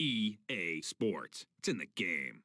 EA Sports. It's in the game.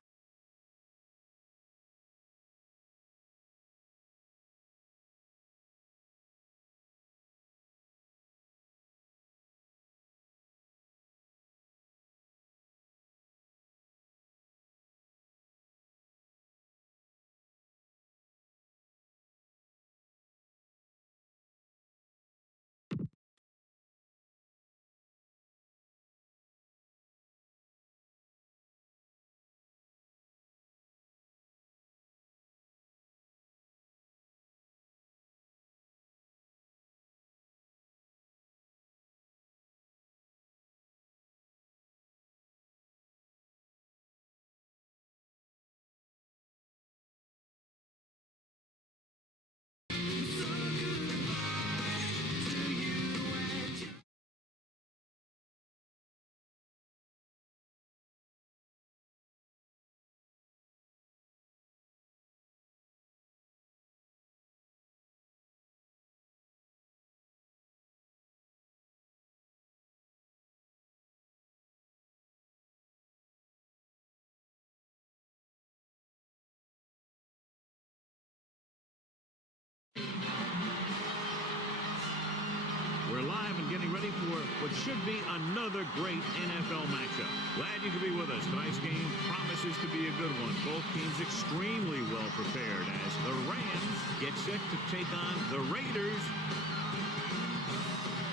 We're live and getting ready for what should be another great NFL matchup. Glad you could be with us. Tonight's game promises to be a good one. Both teams extremely well prepared as the Rams get set to take on the Raiders.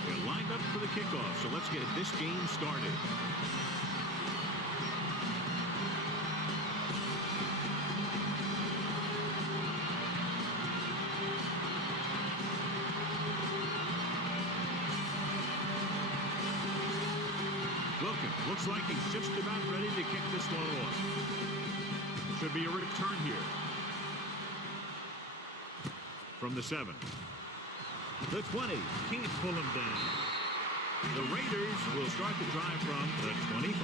They're lined up for the kickoff, so let's get this game started. Looks like he's just about ready to kick this one off. Should be a return here. From the 7. The 20. Can't pull him down. The Raiders will start the drive from the 25.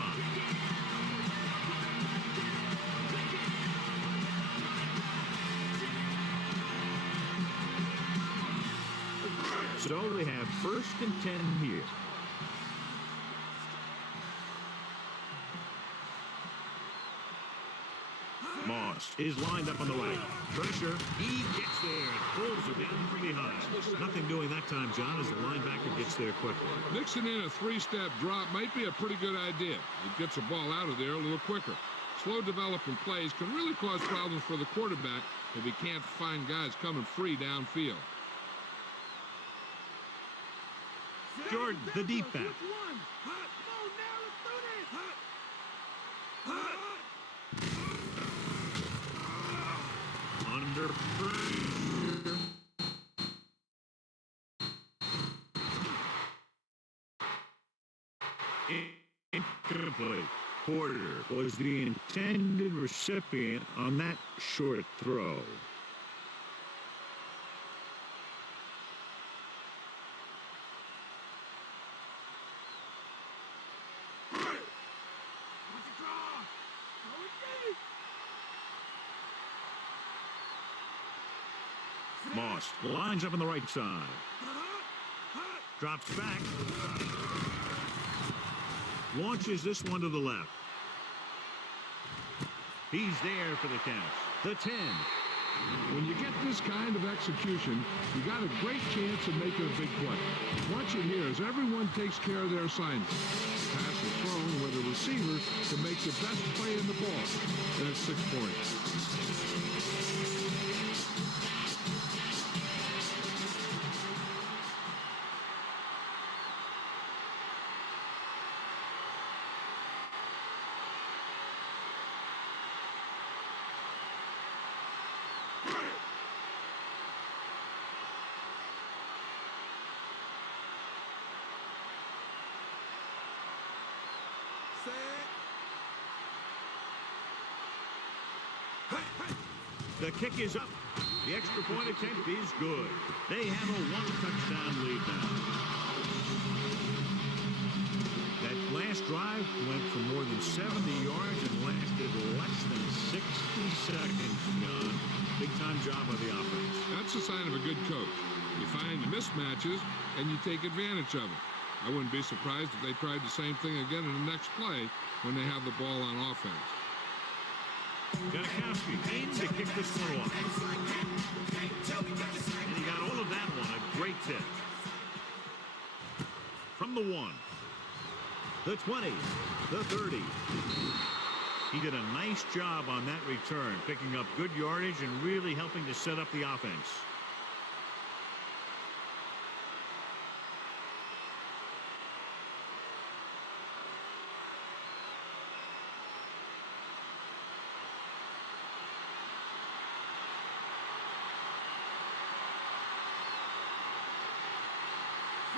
So they have 1st and 10 here. Moss is lined up on the right. Pressure. He gets there and pulls it down from behind. Nothing doing that time, John, as the linebacker gets there quickly. Mixing in a 3-step drop might be a pretty good idea. It gets the ball out of there a little quicker. Slow developing plays can really cause problems for the quarterback if he can't find guys coming free downfield. Jordan, the deep back. Under pressure. Incomplete. Porter was the intended recipient on that short throw. Moss lines up on the right side. Drops back. Launches this one to the left. He's there for the catch. The 10. When you get this kind of execution, you got a great chance of making a big play. Watch it here as everyone takes care of their assignment. Pass or throw where the receiver can make the best play in the ball. And it's 6 points. The kick is up. The extra point attempt is good. They have a 1-touchdown lead now. That last drive went for more than 70 yards and lasted less than 60 seconds, John. Big-time job by the offense. That's a sign of a good coach. You find the mismatches, and you take advantage of them. I wouldn't be surprised if they tried the same thing again in the next play when they have the ball on offense. Janikowski in to kick this one off. And he got all of that one. A great tip. From the 1, the 20, the 30. He did a nice job on that return, picking up good yardage and really helping to set up the offense.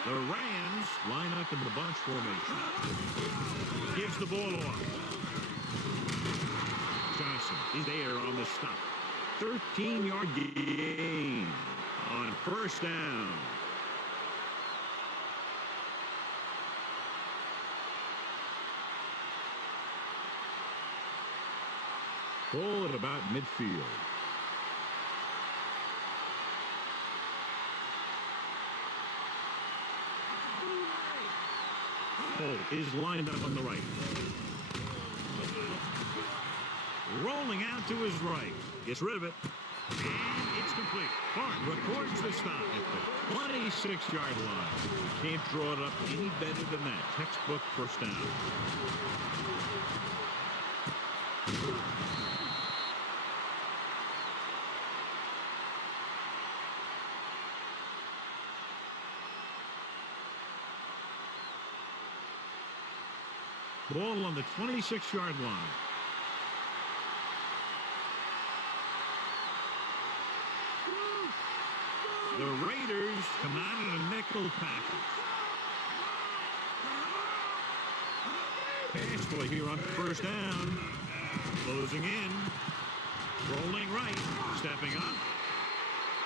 The Rams line up in the bunch formation. Gives the ball off. Johnson is there on the stop. 13-yard gain on first down. Ball at about midfield. Holt is lined up on the right. Rolling out to his right. Gets rid of it. And it's complete. Hart records the stop at the 26-yard line. Can't draw it up any better than that. Textbook first down. Ball on the 26-yard line. The Raiders come out in a nickel package. Pass play here on first down. Closing in. Rolling right. Stepping up.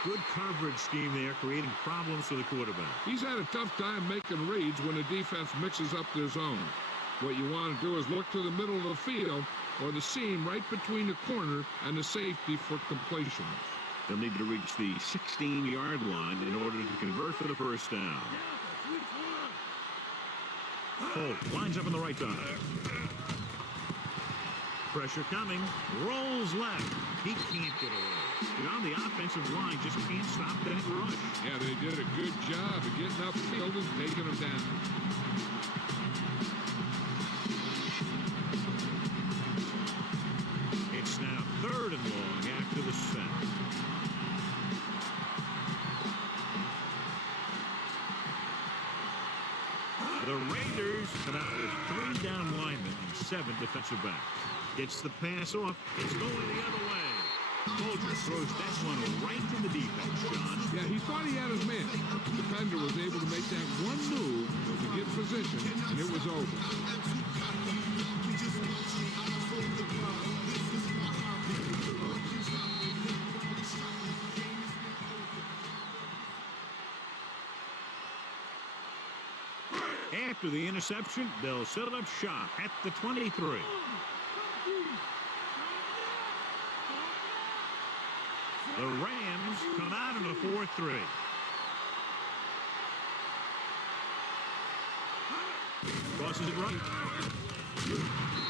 Good coverage scheme there, creating problems for the quarterback. He's had a tough time making reads when the defense mixes up their zone. What you want to do is look to the middle of the field or the seam right between the corner and the safety for completions. They'll need to reach the 16-yard line in order to convert for the first down. Holt lines up on the right side. Pressure coming. Rolls left. He can't get away. On the offensive line, just can't stop that rush. Yeah, they did a good job of getting upfield and taking him down. It's now 3rd and long after the set. The Raiders come out with 3 down linemen and 7 defensive backs. Gets the pass off. It's going the other way. Folger throws that one right to the defense, John. Yeah, he thought he had his man. The defender was able to make that one move to get position, and it was over. After the interception, they'll set up shop at the 23. The Rams come out in a 4-3. Crosses it right.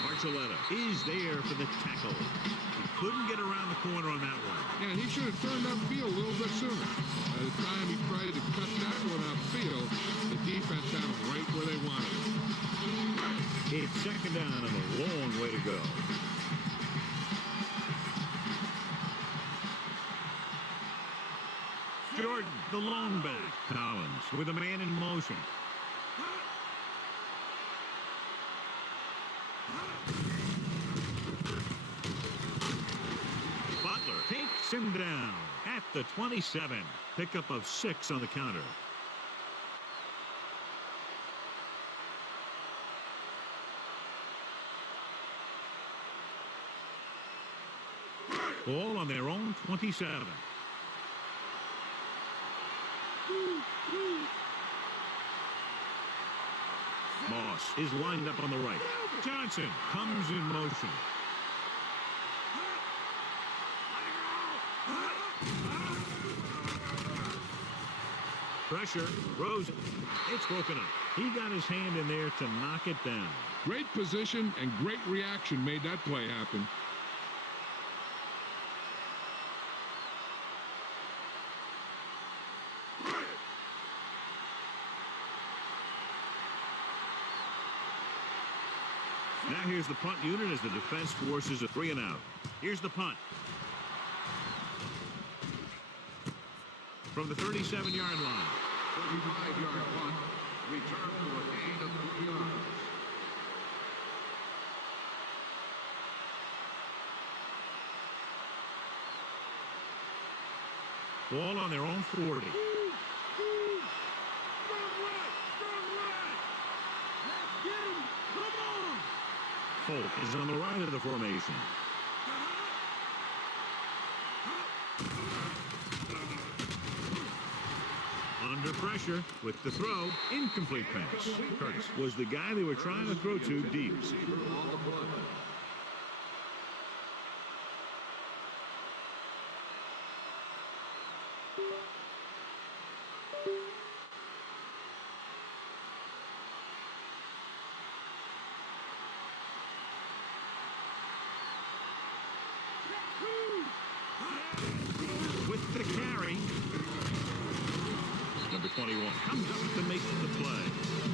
Archuleta is there for the tackle. He couldn't get around the corner on that one. Yeah, and he should have turned upfield a little bit sooner. By the time he tried to cut that one upfield, the defense had him right where they wanted him. It's 2nd down and a long way to go. Jordan, the lone back. Collins with a man in motion. Butler takes him down at the 27. Pickup of 6 on the counter. Ball on their own 27. Moss is lined up on the right. Johnson comes in motion. pressure, throws it. It's broken up. He got his hand in there to knock it down. Great position and great reaction made that play happen. Now here's the punt unit as the defense forces a 3-and-out. Here's the punt. From the 37-yard line. 35-yard punt. Return for a gain of 3 yards. Ball on their own 40. Holt is on the right of the formation. Under pressure with the throw, incomplete pass. Curtis was the guy they were trying to throw to deep. With the carry, number 21 comes up to make the play.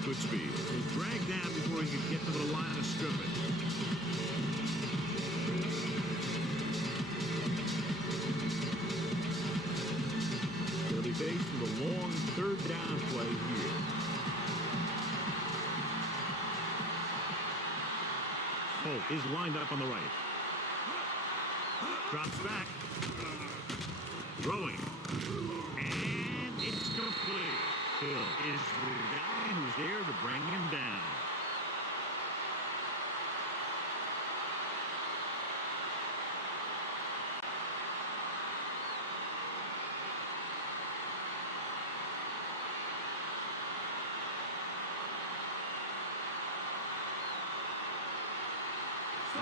Good speed. He's dragged down before he could get to the line of scrimmage. They'll be faced with a long third down play here. Holt is lined up on the right. Drops back. Throwing. And it's complete. Hill is the guy who's there to bring him down.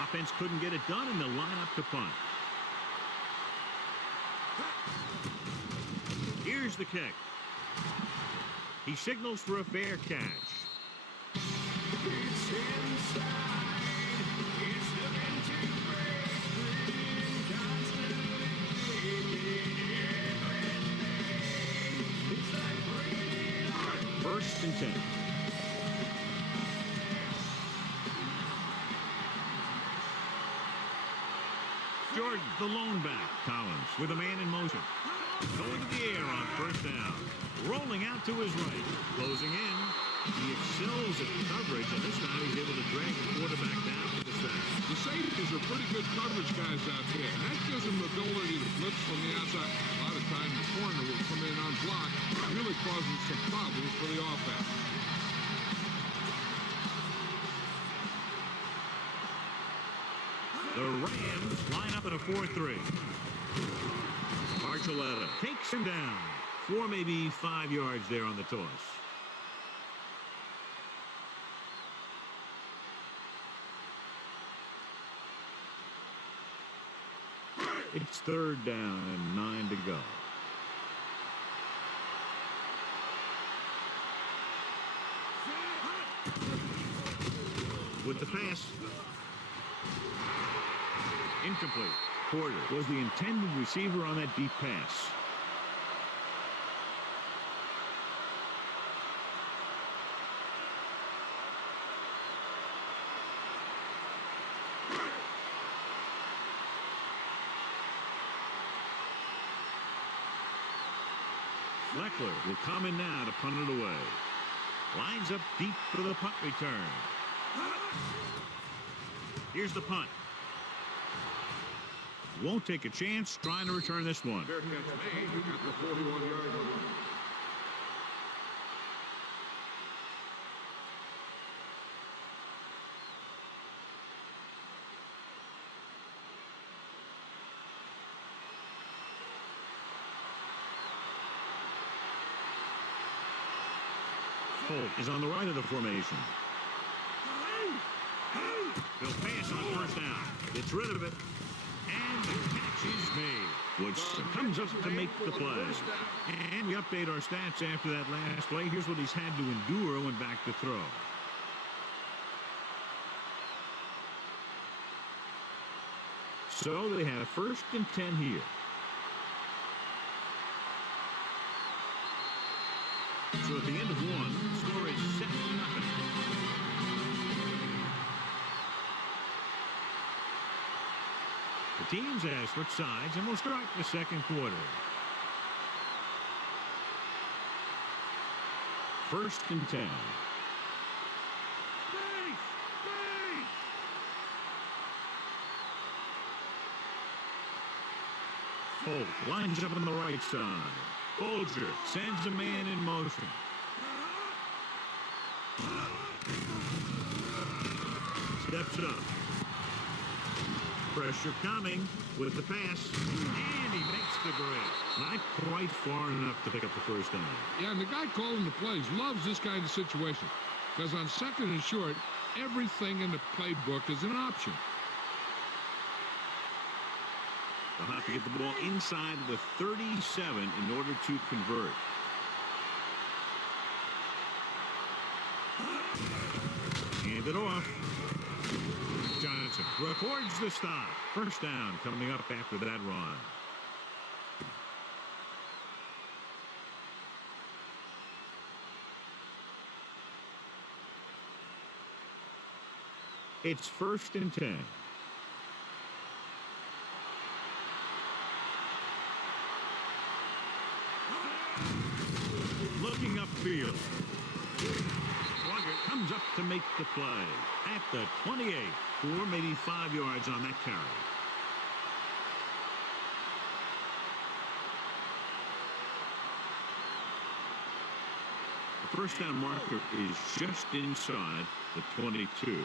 Offense couldn't get it done, and they'll line up to punt. Here's the kick. He signals for a fair catch. It's inside. It's looking to break free. Constantly it's like bringing it on. First and 10. Jordan, the lone back. Collins with a man in motion. Going to the air on first down. Rolling out to his right. Closing in. He excels at coverage, and this time he's able to drag the quarterback down to the sack. The safeties are pretty good coverage guys out there. That gives them the ability to blitz from the outside. A lot of times the corner will come in on block. Really causing some problems for the offense. The Rams line up in a 4-3. Archuleta takes him down. 4, maybe 5 yards there on the toss. It's third down and 9 to go. With the pass. Incomplete. Porter was the intended receiver on that deep pass. Fleckler will come in now to punt it away. Lines up deep for the punt return. Here's the punt. Won't take a chance trying to return this one. Fair catch made at the 41-yard line. Holt is on the right of the formation. They'll pass on first down. Gets rid of it. And the catch is made. Woodson comes up to make the play. And we update our stats after that last play. Here's what he's had to endure when back to throw. So they have 1st and 10 here. So at the end of one, the score is 7-0. The teams have switched sides, and we'll start the second quarter. 1st and 10. Holt lines up on the right side. Bolger sends a man in motion. Steps up. Pressure coming with the pass. And he makes the grab. Not quite far enough to pick up the first down. Yeah, and the guy calling the plays loves this kind of situation. Because on 2nd and short, everything in the playbook is an option. They'll have to get the ball inside the 37 in order to convert. Hand it off. Johnson records the stop. First down coming up after that run. It's 1st and 10. Looking upfield. Swagger comes up to make the play at the 28. 4, maybe 5 yards on that carry. The first down marker is just inside the 22.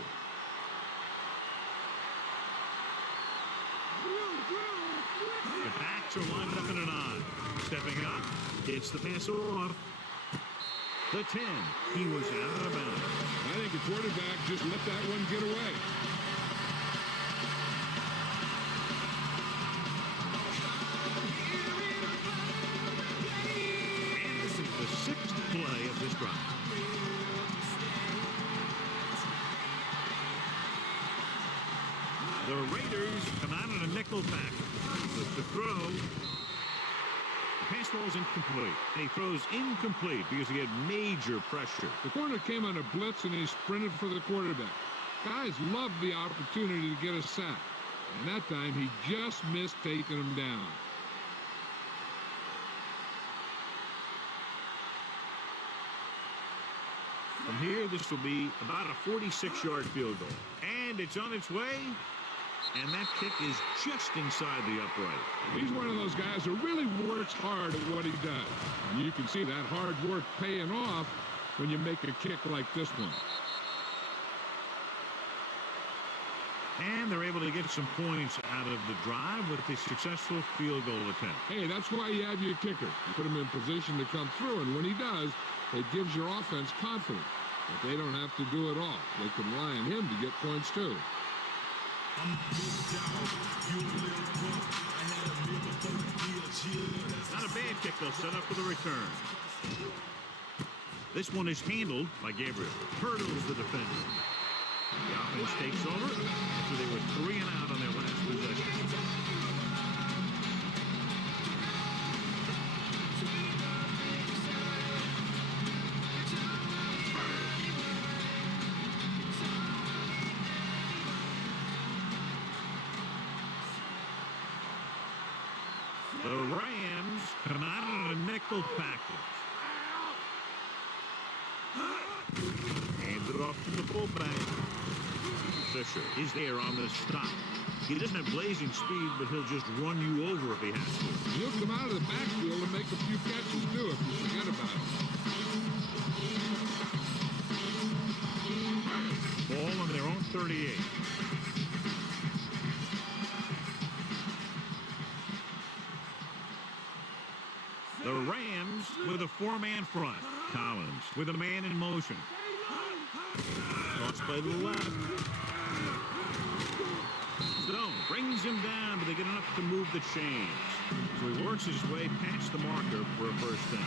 The backs are lined up in an eye. Stepping up. Gets the pass off. The 10. He was out of bounds. I think the quarterback just let that one get away. And this is the 6th play of this drive. The Raiders come out in a nickel pack. With the throw. Pass ball is incomplete, and he throws incomplete because he had major pressure. The corner came on a blitz, and he sprinted for the quarterback. Guys love the opportunity to get a sack, and that time he just missed taking him down. From here, this will be about a 46-yard field goal, and it's on its way. And that kick is just inside the upright. He's one of those guys who really works hard at what he does. And you can see that hard work paying off when you make a kick like this one. And they're able to get some points out of the drive with a successful field goal attempt. Hey, that's why you have your kicker. You put him in position to come through, and when he does, it gives your offense confidence. But they don't have to do it all. They can rely on him to get points, too. Not a bad kick. They'll set up for the return. This one is handled by Gabriel. Hurdles the defender. The offense takes over. So they were 3 and out on their last possession. The Rams come out in a nickel package. Hands it off to the fullback. Fisher is there on the stop. He doesn't have blazing speed, but he'll just run you over if he has to. He'll come out of the backfield and make a few catches, too, if you forget about it. Ball on their own 38. The Rams with a 4-man front. Collins with a man in motion. Cross by the left. Stone brings him down, but they get enough to move the chains. So he works his way past the marker for a first down.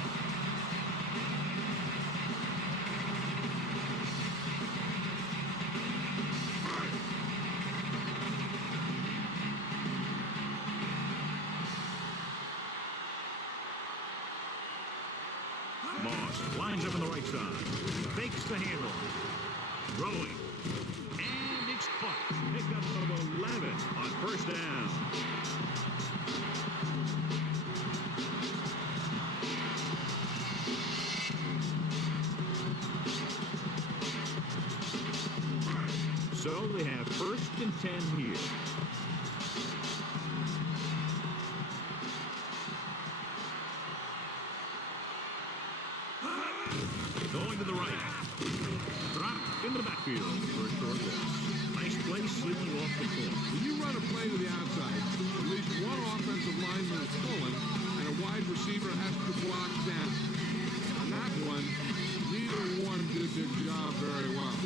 Moss lines up on the right side. Fakes the handle. Throwing. And it's caught. Pick up of 11 on first down. So they have first and 10 here. Going to the right. Dropped into the backfield for a short loss. Nice play, slipping off the point. When you run a play to the outside, at least one offensive lineman is pulling, and a wide receiver has to block down. On that one, neither one did their job very well.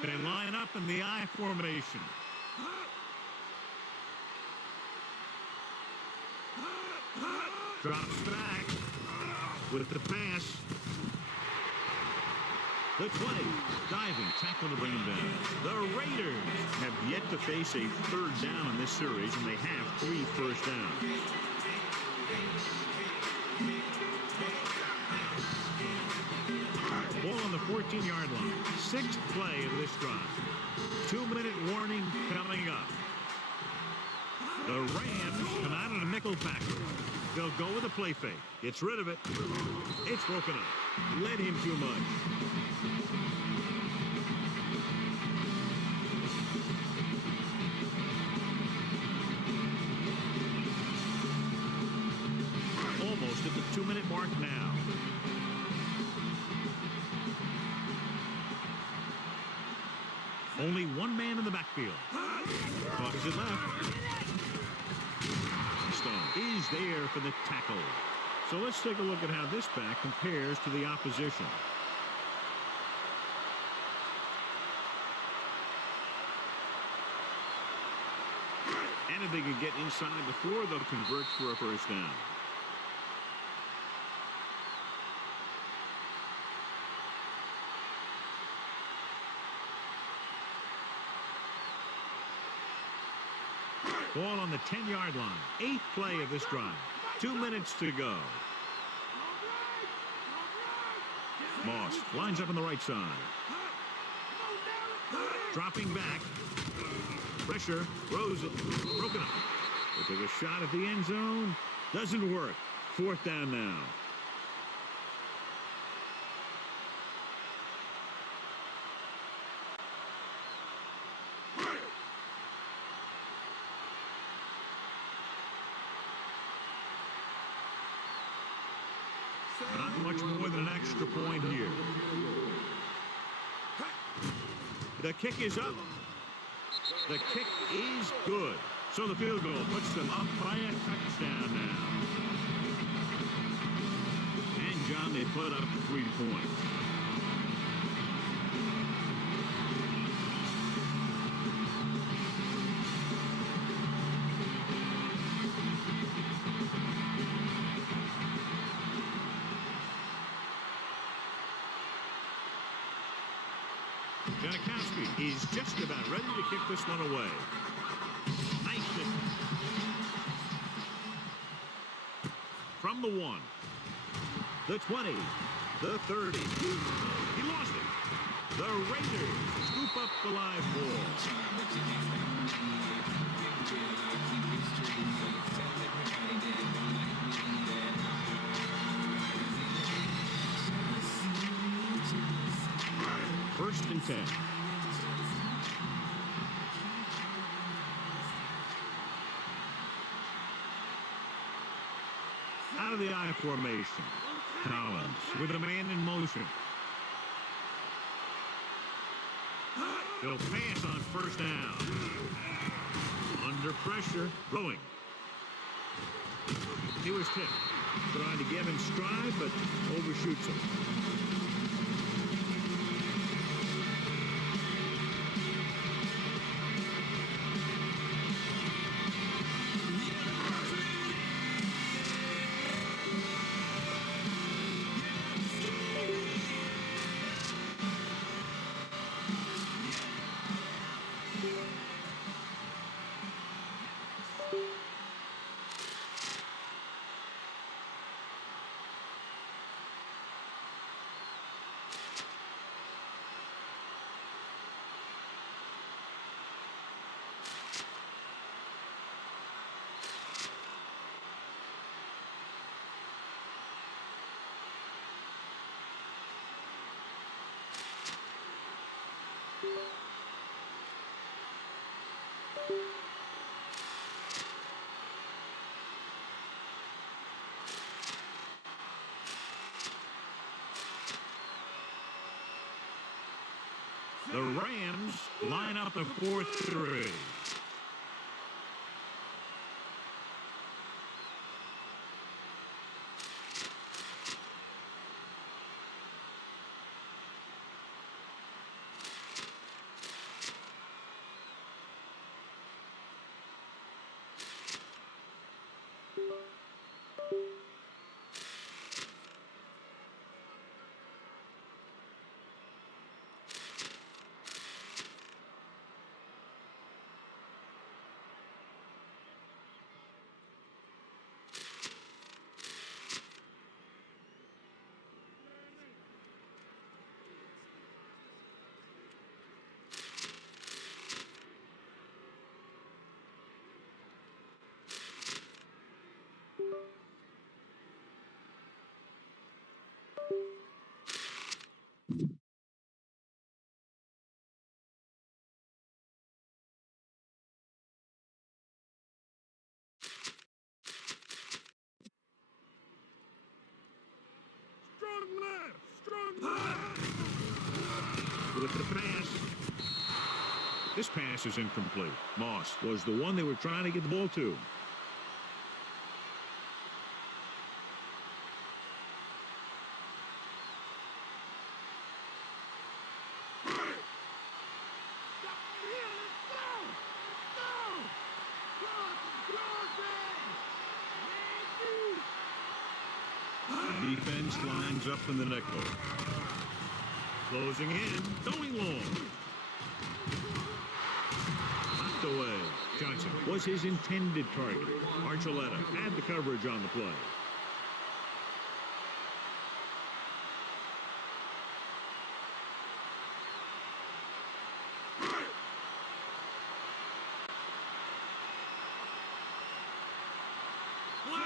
They line up in the I formation. Drops back with the pass. The 20. Diving tackle to bring him down. The Raiders have yet to face a third down in this series, and they have 3 first downs. Ball on the 14-yard line. 6th play of this drive. 2-minute warning coming up. The Rams come out in a nickel package. They'll go with a play fake. Gets rid of it. It's broken up. Led him too much. Almost at the 2-minute mark now. Only one man in the backfield. Caught it left. Stone is there for the tackle. So let's take a look at how this back compares to the opposition. And if they can get inside the 4, they'll convert for a first down. Ball on the 10-yard line. 8th play of this drive. 2 minutes to go. Moss lines up on the right side. Dropping back. Pressure. Throws it. Broken up. They took a shot at the end zone. Doesn't work. 4th down now. Not much more than an extra point here. The kick is up. The kick is good. So the field goal puts them up by a touchdown now. And John, they put up 3 points. Janikowski is just about ready to kick this one away. Nice hit. From the 1. The 20. The 30. He lost it. The Raiders scoop up the live ball. First and 10. Out of the I formation. Collins with a man in motion. He'll pass on first down. Under pressure. Throwing. He was tipped. Trying to get him stride, but overshoots him. The Rams line up the 4-3. With the pass. This pass is incomplete. Moss was the one they were trying to get the ball to. The defense lines up in the nickel. Closing in, going long. Knocked away. Johnson was his intended target. Archuleta had the coverage on the play.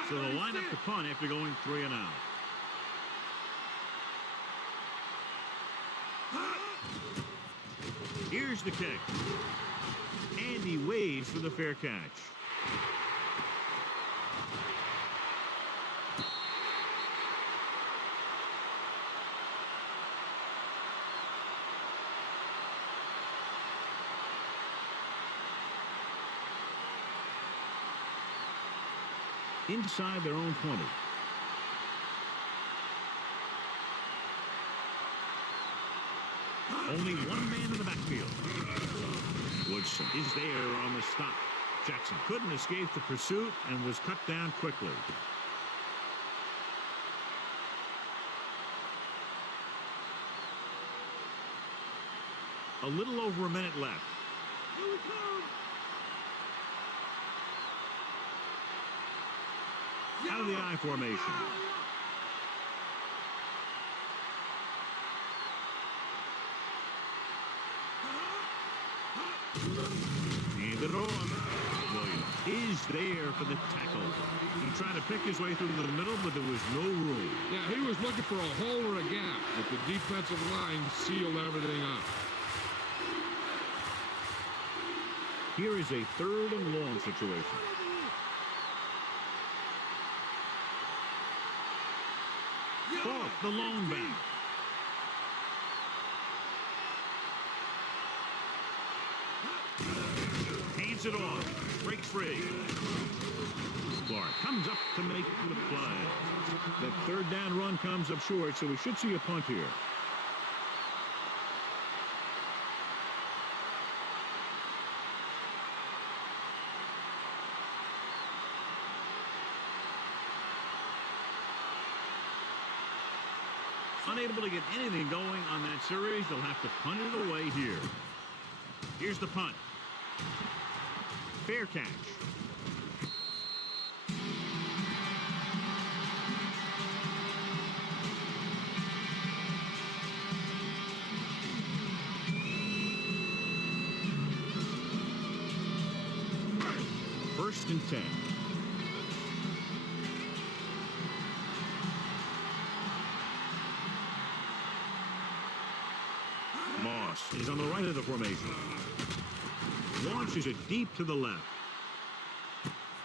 So they'll line up the punt after going 3 and out. Here's the kick. And he waits for the fair catch. Inside their own 20. Only one man in the backfield. Woodson is there on the stop. Jackson couldn't escape the pursuit and was cut down quickly. A little over a minute left. Here we come. Out of the I formation. And it on. Williams is there for the tackle. He tried to pick his way through the middle, but there was no room. Yeah, he was looking for a hole or a gap, but the defensive line sealed everything up. Here is a 3rd and long situation. Off the long back. Hands it off. Breaks free. Clark comes up to make the play. That 3rd down run comes up short, so we should see a punt here. Unable to get anything going on that series, they'll have to punt it away here. Here's the punt. Fair catch. First and 10. Moss is on the right of the formation. Launches it deep to the left.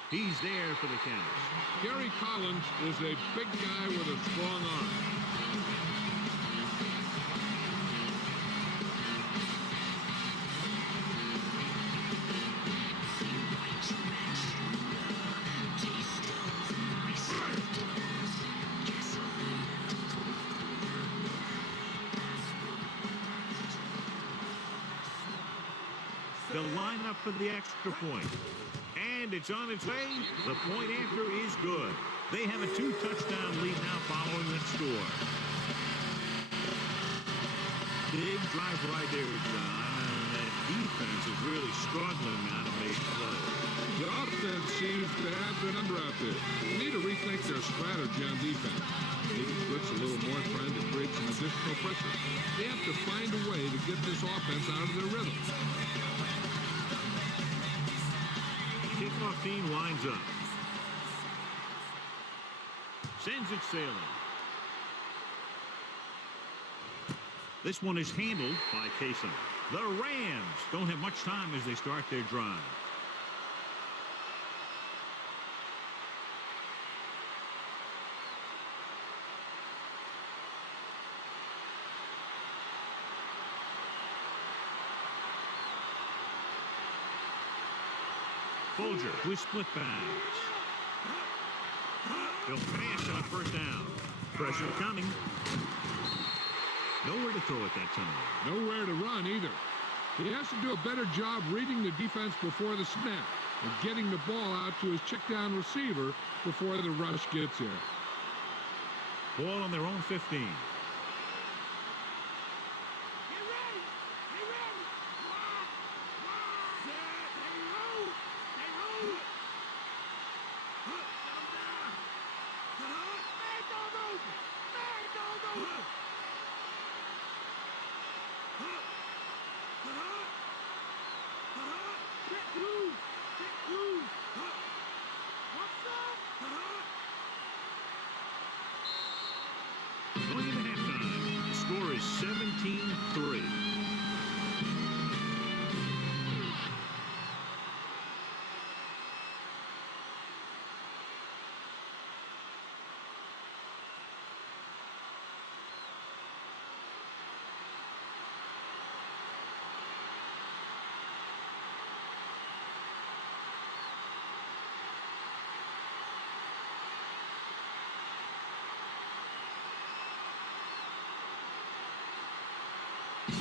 He's there for the catch. Gary Collins is a big guy with a strong arm. They'll line up for the extra point. And it's on its way. The point after is good. They have a 2-touchdown lead now following that score. Big drive right there, John. And that defense is really struggling now to make play. The offense seems to have the number out there. They need to rethink their strategy on defense. Maybe blitz a little more, trying to create some additional pressure. They have to find a way to get this offense out of their rhythm. Kickoff team lines up. Sends it sailing. This one is handled by Kasem. The Rams don't have much time as they start their drive. Folger with split backs. He'll pass on first down. Pressure coming. Nowhere to throw at that time. Nowhere to run either. He has to do a better job reading the defense before the snap and getting the ball out to his check down receiver before the rush gets here. Ball on their own 15. Going into halftime, the score is 17-3.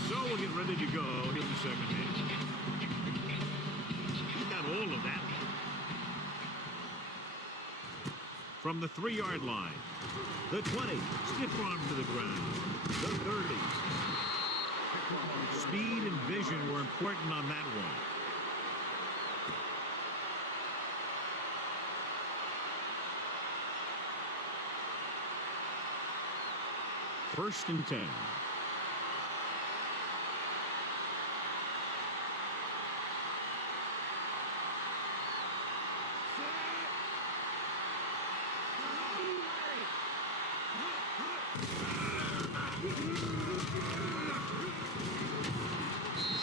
So we'll get ready to go in the second half. He got all of that. From the 3-yard line. The 20. Stiff arm to the ground. The 30. Speed and vision were important on that one. First and 10.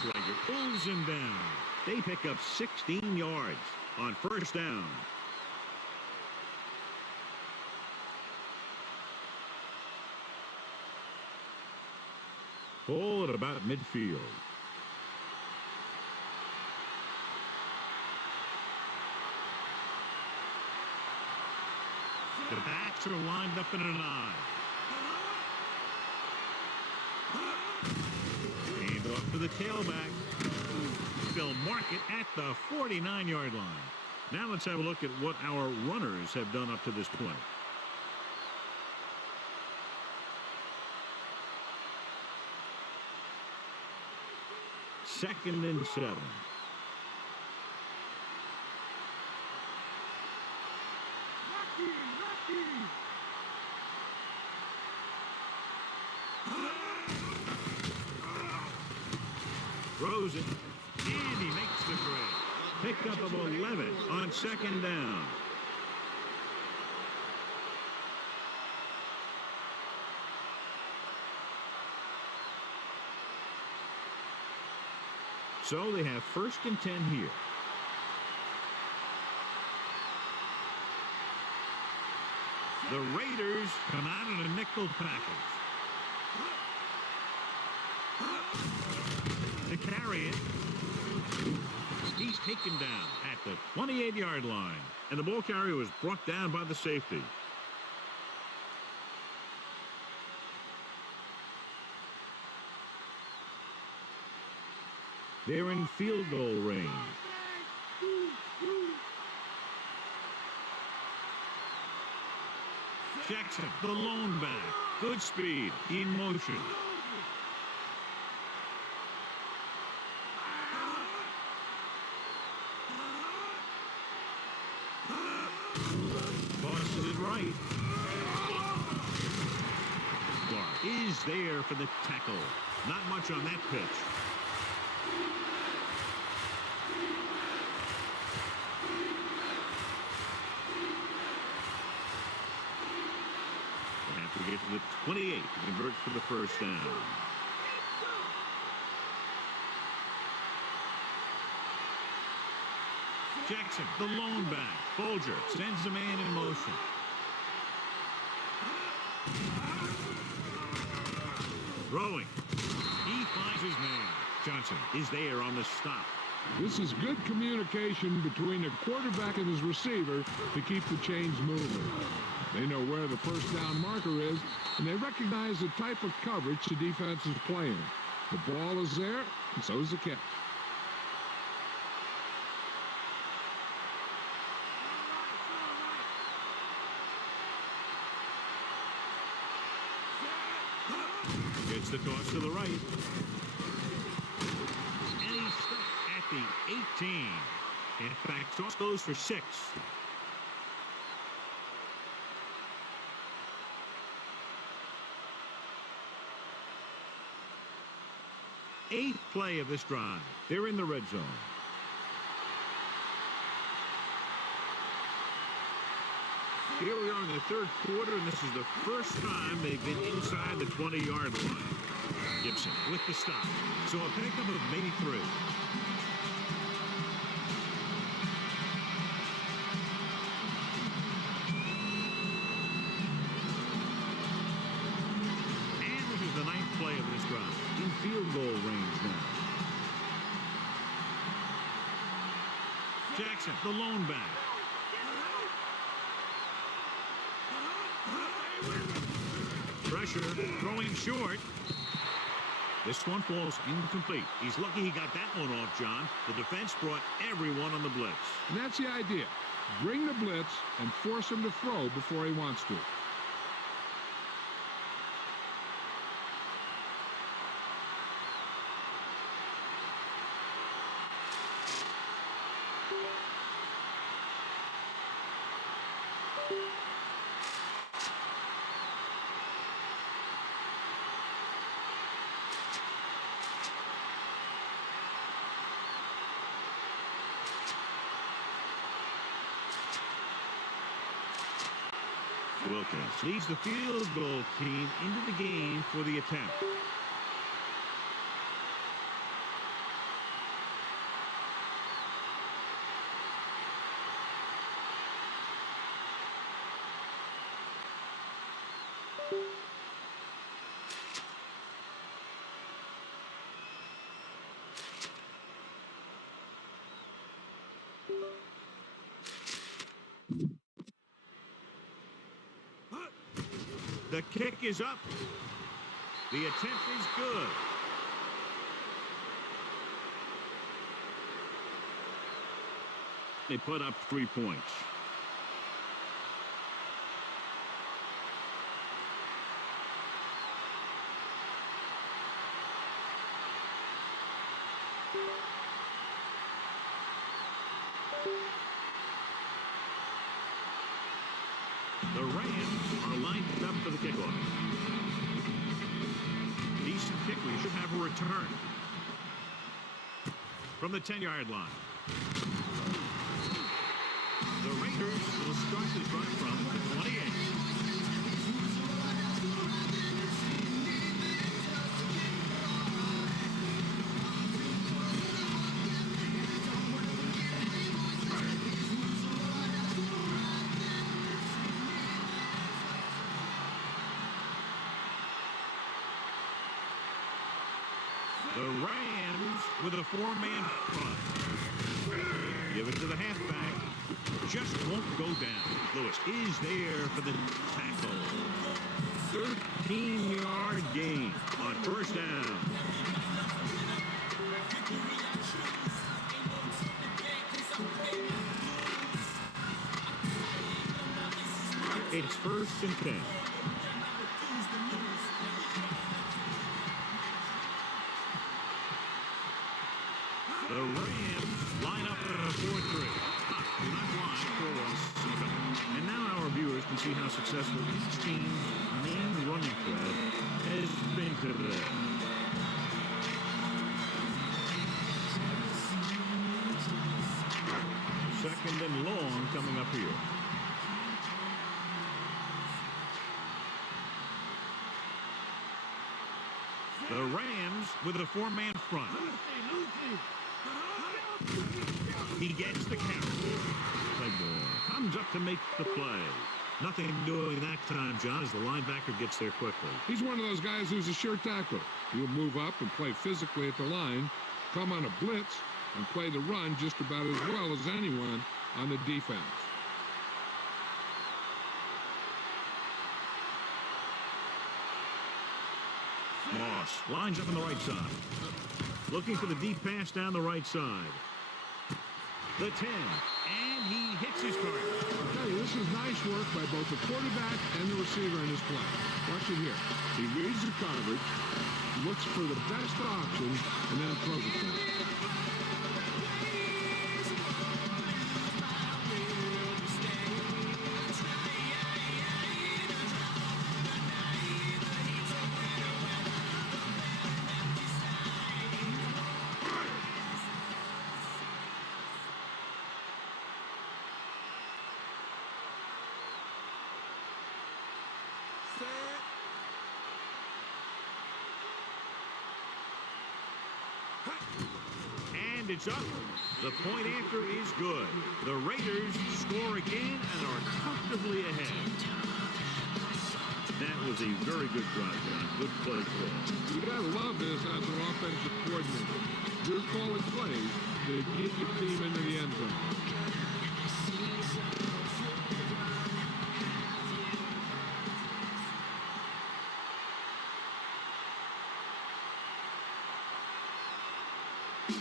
Schrager pulls him down. They pick up 16 yards on first down. Ball at about midfield. The backs are lined up in an eye. Hand off to the tailback. They'll mark it at the 49-yard line. Now let's have a look at what our runners have done up to this point. Second and 7. Throws it, and he makes the grab. Picked up of 11 on second down. So they have first and 10 here. The Raiders come out in a nickel package. To carry it. He's taken down at the 28-yard line. And the ball carrier was brought down by the safety. They're in field goal range. Jackson, the lone back. Good speed, in motion. Tosses it right. Clark is there for the tackle. Not much on that pitch. To get to the 28 to convert for the first down. Jackson, the lone back. Folger sends the man in motion. Throwing. He finds his man. Johnson is there on the stop. This is good communication between the quarterback and his receiver to keep the chains moving. They know where the first down marker is, and they recognize the type of coverage the defense is playing. The ball is there, and so is the catch. Gets the toss to the right. And he's stuck at the 18. In fact, toss goes for 6. Eighth play of this drive. They're in the red zone. Here we are in the third quarter, and this is the first time they've been inside the 20-yard line. Gibson with the stop. So a pickup of maybe 3. And this is the 9th play of this drive. In field goal range now. Jackson, the lone back. Pressure, throwing short. This one falls incomplete. He's lucky he got that one off, John. The defense brought everyone on the blitz. And that's the idea. Bring the blitz and force him to throw before he wants to. Wilkins leads the field goal team into the game for the attempt. The kick is up. The attempt is good. They put up 3 points. The Rams are lined up for the kickoff. Decent kick. We should have a return. From the 10-yard line. The Raiders will start this run from the 28. The Rams with a 4-man front. Give it to the halfback. Just won't go down. Lewis is there for the tackle. 13-yard gain on first down. It's 1st and 10. The Rams line up in a 4-3. Not line for a loss. And now our viewers can see how successful each team's main running thread has been today. Second and long coming up here. The Rams with a 4-man front. He gets the count. Comes up to make the play. Nothing doing that time, John, as the linebacker gets there quickly. He's one of those guys who's a sure tackler. He'll move up and play physically at the line, come on a blitz, and play the run just about as well as anyone on the defense. Moss lines up on the right side. Looking for the deep pass down the right side. The 10, and he hits his target. I'll tell you, this is nice work by both the quarterback and the receiver in this play. Watch it here. He reads the coverage, looks for the best option, and then throws it to him. And it's up. The point after is good. The Raiders score again and are comfortably ahead. That was a very good drive, John. Good play call. You gotta love this as an offensive coordinator. You're calling plays to get your team into the end zone.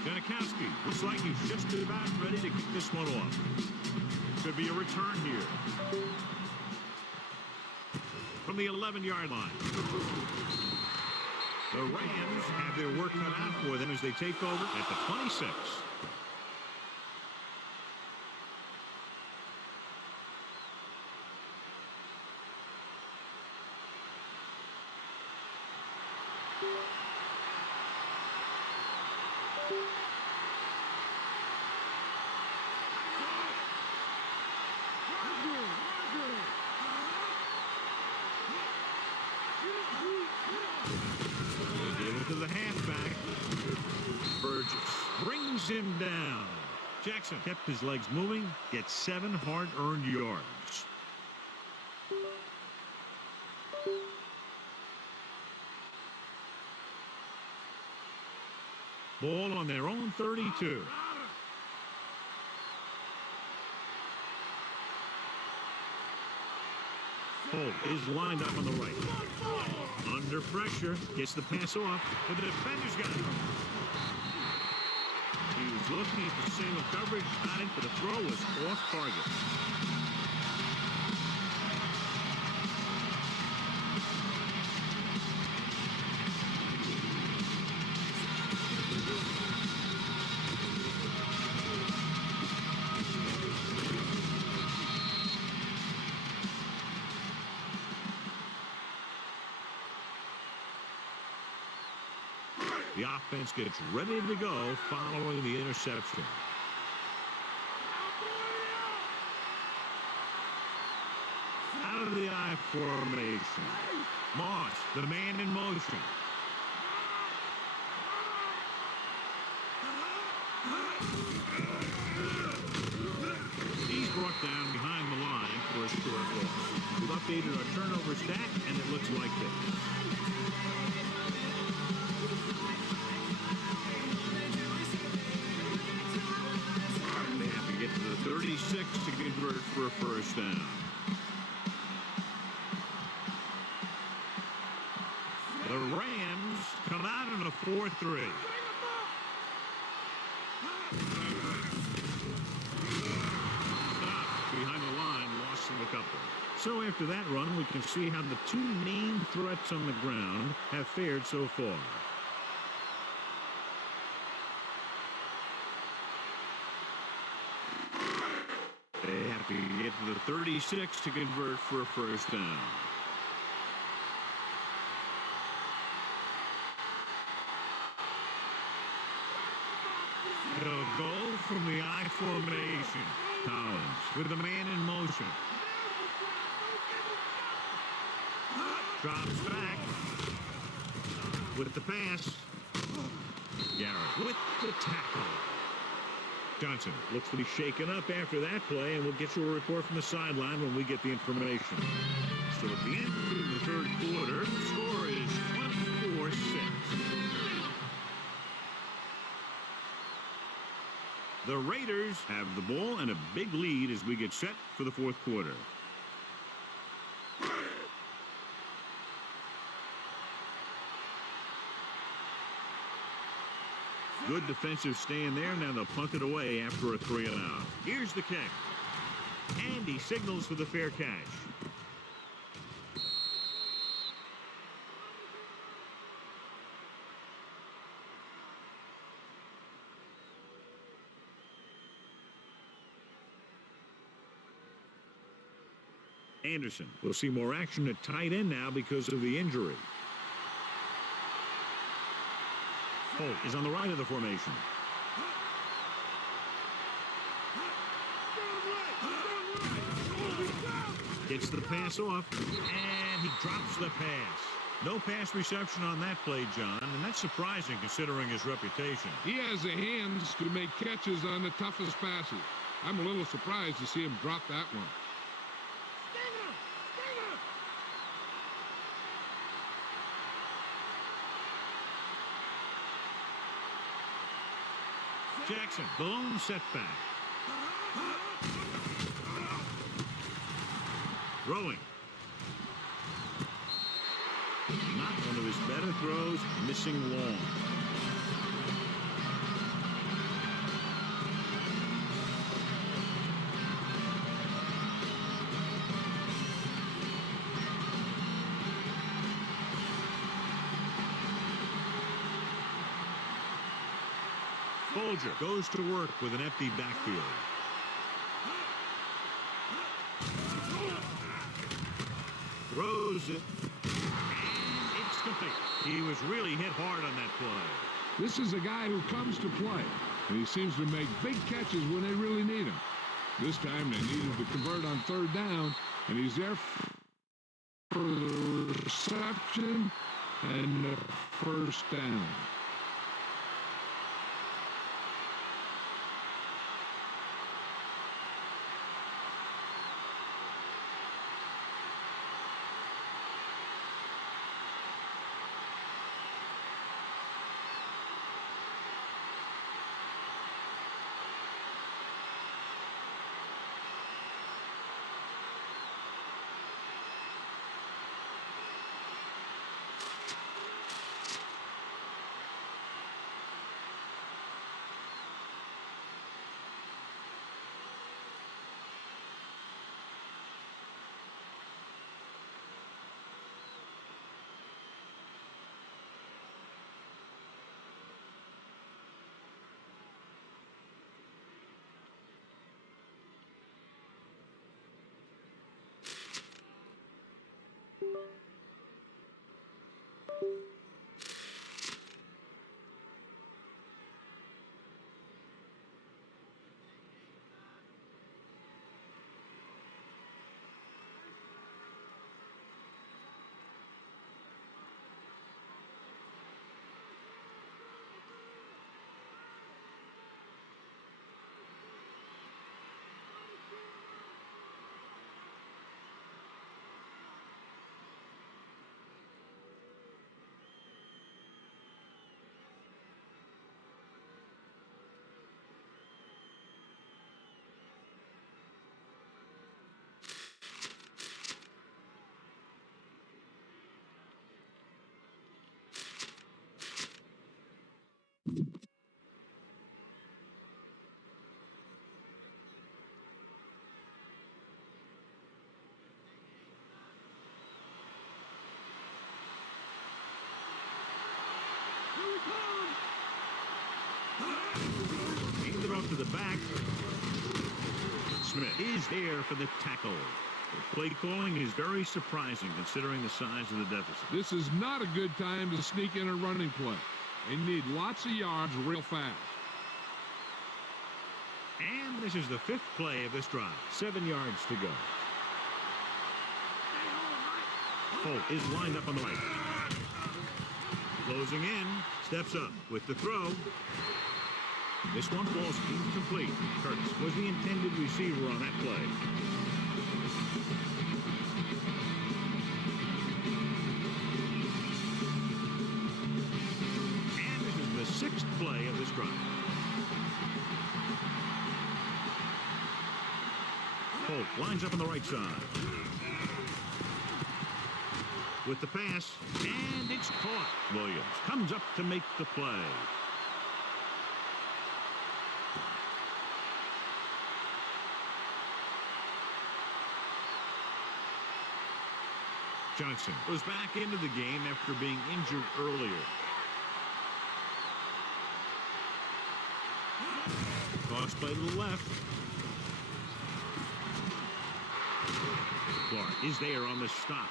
Janikowski looks like he's just about ready to kick this one off. Could be a return here. From the 11-yard line. The Rams have their work cut out for them as they take over at the 26. To the halfback. Burgess brings him down. Jackson kept his legs moving, gets 7 hard-earned yards. Ball on their own 32. Holt is lined up on the right. Under pressure, gets the pass off, but the defender's got him. He was looking for single coverage, got it, but the throw was off target. The offense gets ready to go following the interception. Out of the I formation. Moss, the man in motion. He's brought down behind the line for a short loss. We've updated our turnover stat, and it looks like this. They have to get to the 36 to convert for a first down. The Rams come out in a 4-3. Stop behind the line, lost him a couple. So after that run, we can see how the two main threats on the ground have fared so far. They have to get to the 36 to convert for a first down. They'll go from the I formation. Collins with the man in motion. Drops back with the pass. Garrett with the tackle. Johnson looks to be shaken up after that play, and we'll get you a report from the sideline when we get the information. So at the end of the third quarter, the score is 24-6. The Raiders have the ball and a big lead as we get set for the fourth quarter. Good defensive stand there. Now they'll punt it away after a 3-and-out. Here's the kick. And he signals for the fair catch. Anderson will see more action at tight end now because of the injury. Holt is on the right of the formation. Gets the pass off, and he drops the pass. No pass reception on that play, John, and that's surprising considering his reputation. He has the hands to make catches on the toughest passes. I'm a little surprised to see him drop that one. Jackson, the lone setback. Throwing. Not one of his better throws, missing long. Folger goes to work with an empty backfield. Throws it. And it's complete. He was really hit hard on that play. This is a guy who comes to play, and he seems to make big catches when they really need him. This time they needed to convert on third down, and he's there for the reception and the first down. Handed off to the back. Smith is there for the tackle. The play calling is very surprising considering the size of the deficit. This is not a good time to sneak in a running play. They need lots of yards real fast. And this is the 5th play of this drive. 7 yards to go. Holt is lined up on the right. Closing in. Steps up with the throw. This one falls incomplete. Curtis was the intended receiver on that play. And this is the 6th play of this drive. Holt lines up on the right side. With the pass, and it's caught. Williams comes up to make the play. Johnson was back into the game after being injured earlier. Toss play to the left. Clark is there on the stop.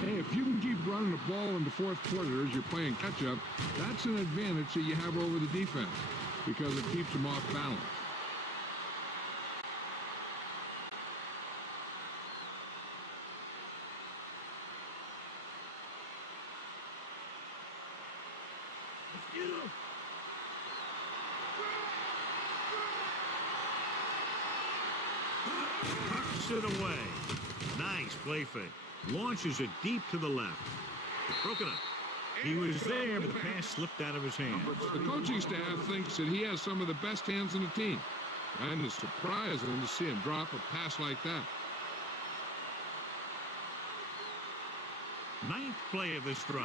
Hey, if you can keep running the ball in the fourth quarter as you're playing catch-up, that's an advantage that you have over the defense because it keeps them off balance. Tucks it away. Nice play fake. Launches it deep to the left. Broken up. He was there, but the pass slipped out of his hands. The coaching staff thinks that he has some of the best hands in the team. And it's surprising to see him drop a pass like that. 9th play of this drive.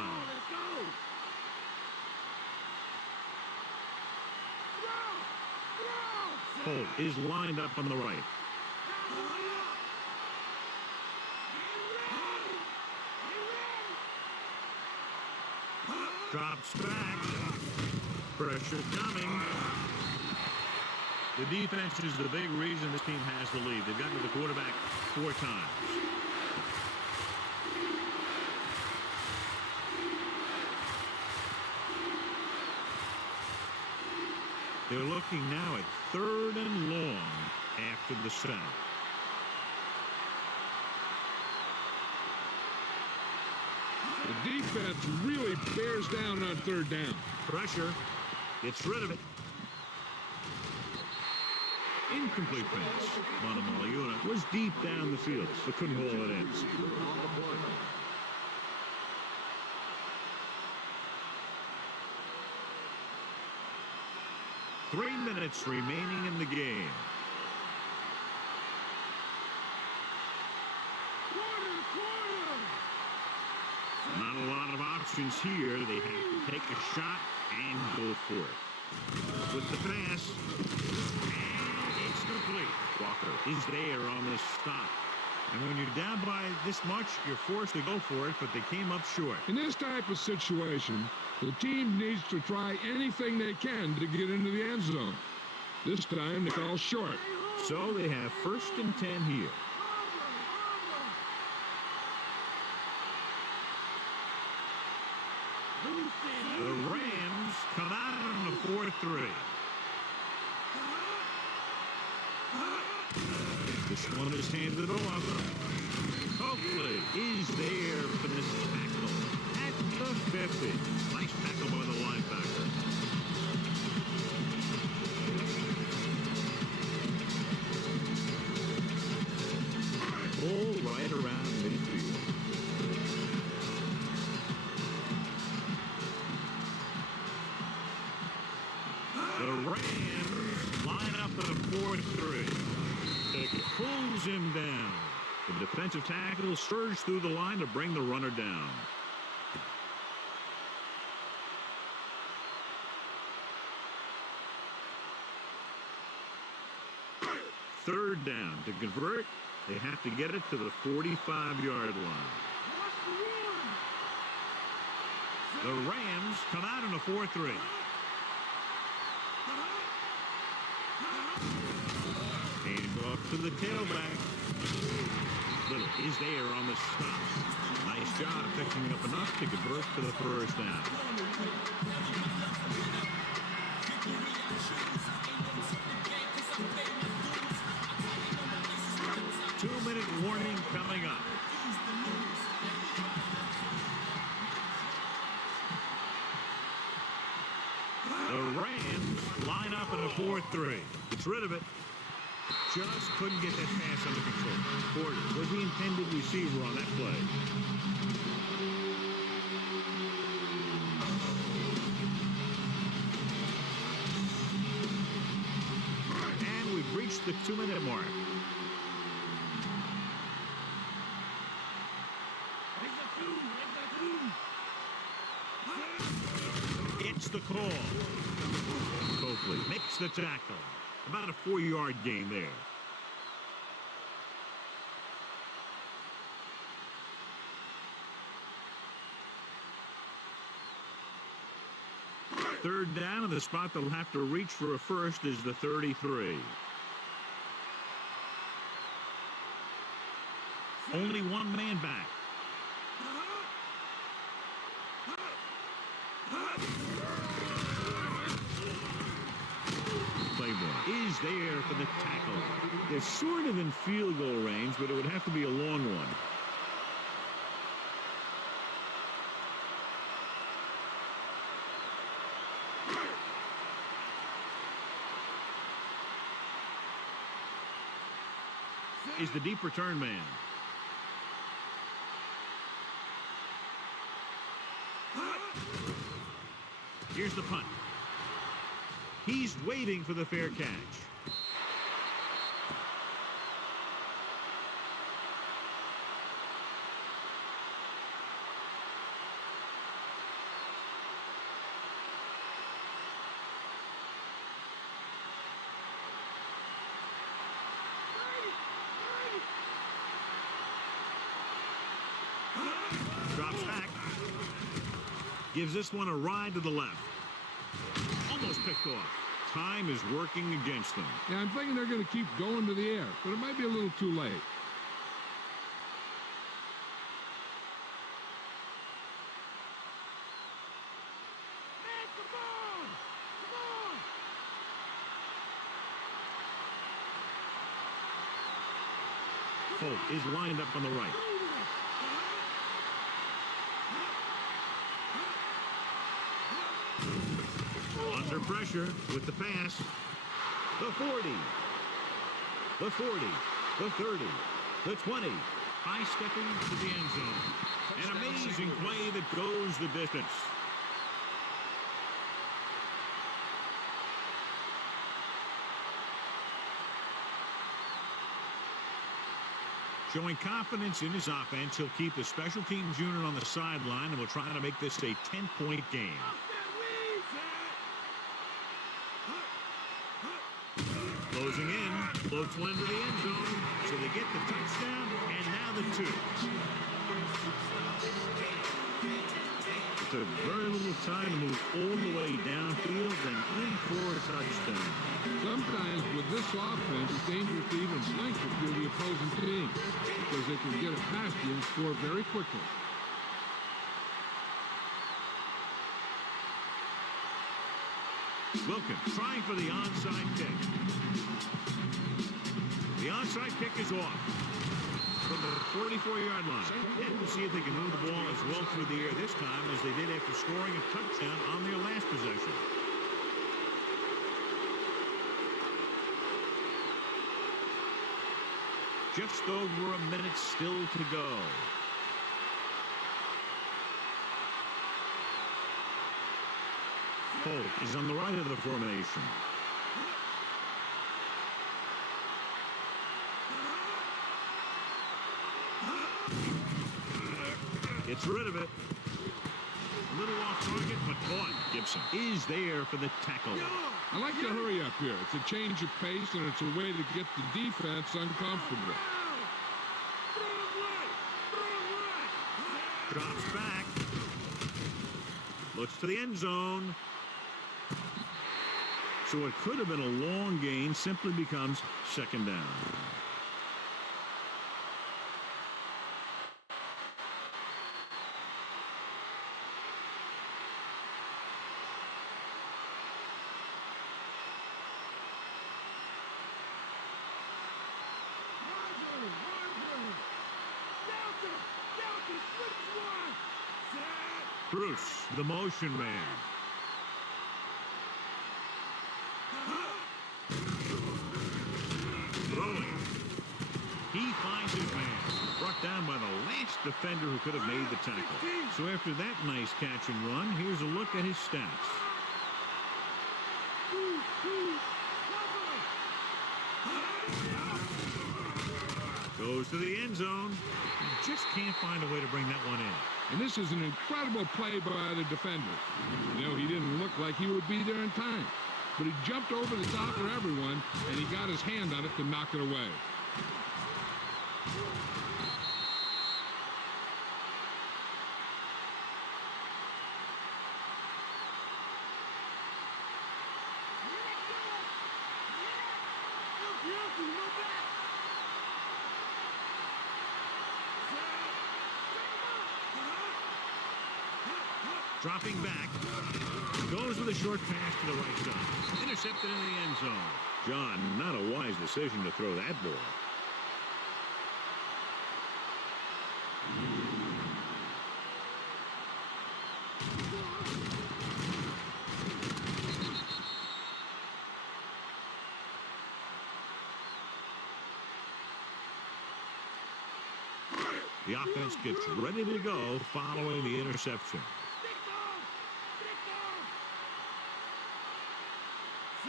Holt is lined up on the right. Drops back. Pressure coming. The defense is the big reason this team has the lead. They've gotten to the quarterback 4 times. They're looking now at 3rd and long after the sack. The defense really bears down on 3rd down. Pressure. Gets rid of it. Incomplete pass. Montemayor was deep down the field, but couldn't haul it in. Three minutes remaining in the game. Not a lot of options here. They have to take a shot and go for it. With the pass, and it's complete. Walker is there on the stop. And when you're down by this much, you're forced to go for it, but they came up short. In this type of situation, the team needs to try anything they can to get into the end zone. This time, they fall short. So they have 1st and 10 here. The Rams come out on the 4-3. This one is handed off. Oakley is there for this tackle at the 50. Nice tackle by the linebacker. All right around midfield. The Rams line up at a 4-3. It pulls him down. The defensive tackle surged through the line to bring the runner down. Third down. To convert, they have to get it to the 45-yard line. The Rams come out in a 4-3. And off to the tailback. Little is there on the stop. Nice job picking up enough to convert to the first down. Two-minute warning coming up. The Rams line up in a 4-3. Gets rid of it. Just couldn't get that pass under control. Porter was the intended receiver on that play. And we've reached the 2-minute mark. It's the call. Coakley makes the tackle. About a 4-yard gain there. Third down, and the spot they'll have to reach for a first is the 33. Only one man back. Claiborne is there for the tackle. They're sort of in field goal range, but it would have to be a long one. Is the deep return man. Here's the punt. He's waiting for the fair catch. Drops back. Gives this one a ride to the left. Almost picked off. Time is working against them. Yeah, I'm thinking they're going to keep going to the air, but it might be a little too late. Man, come on! Come on! Holt is lined up on the right. Under pressure with the pass. The 40. The 40. The 30. The 20. High stepping to the end zone. An amazing play that goes the distance. Showing confidence in his offense, he'll keep the special teams unit on the sideline and will try to make this a 10-point game. Closing in, floats one to the end zone, so they get the touchdown, and now the 2. It took very little time to move all the way downfield and in for a touchdown. Sometimes with this offense, it's dangerous to even blink if you're the opposing team, because they can get it past you and score very quickly. Wilkins trying for the onside kick. The onside kick is off from the 44-yard line. And we'll see if they can move the ball as well through the air this time as they did after scoring a touchdown on their last possession. Just over a minute still to go. Holt is on the right of the formation. Gets rid of it. A little off target, but caught. Gibson is there for the tackle. I like to hurry up here. It's a change of pace, and it's a way to get the defense uncomfortable. Drops back. Looks to the end zone. So it could have been a long gain, simply becomes second down. Bruce, the motion man. Throwing. He finds his man. Brought down by the last defender who could have made the tackle. So after that nice catch and run, here's a look at his stats. Goes to the end zone. Just can't find a way to bring that one in. And this is an incredible play by the defender. You know, he didn't look like he would be there in time. But he jumped over the top of everyone, and he got his hand on it to knock it away. Dropping back. Goes with a short pass to the right side. Intercepted in the end zone. John, not a wise decision to throw that ball. The offense gets ready to go following the interception.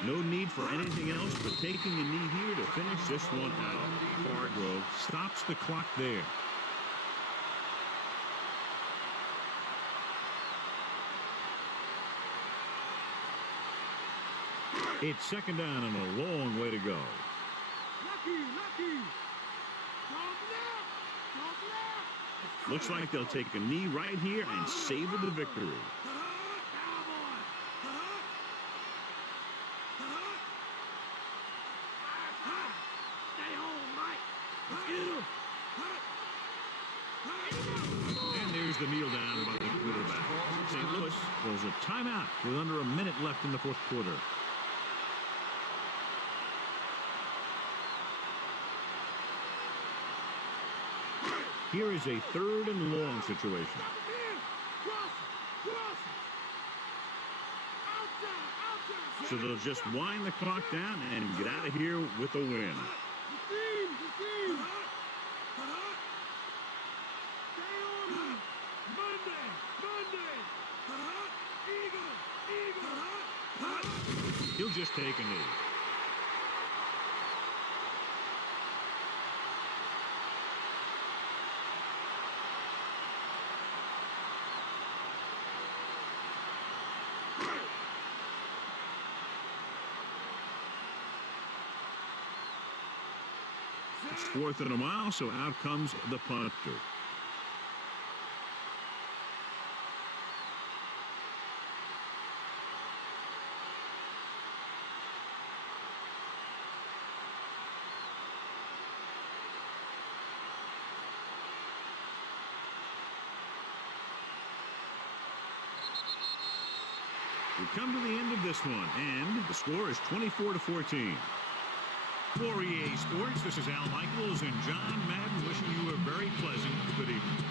No need for anything else but taking a knee here to finish this one out. Fargo stops the clock there. It's second down and a long way to go. Looks like they'll take a knee right here and savor the victory. And there's the kneel down by the quarterback. St. Louis calls a timeout with under a minute left in the fourth quarter. Here is a third and long situation. So they'll just wind the clock down and get out of here with a win. He'll just take a knee. It's 4th and a mile, so out comes the punter. We come to the end of this one, and the score is 24-14. For EA Sports, this is Al Michaels and John Madden wishing you a very pleasant good evening.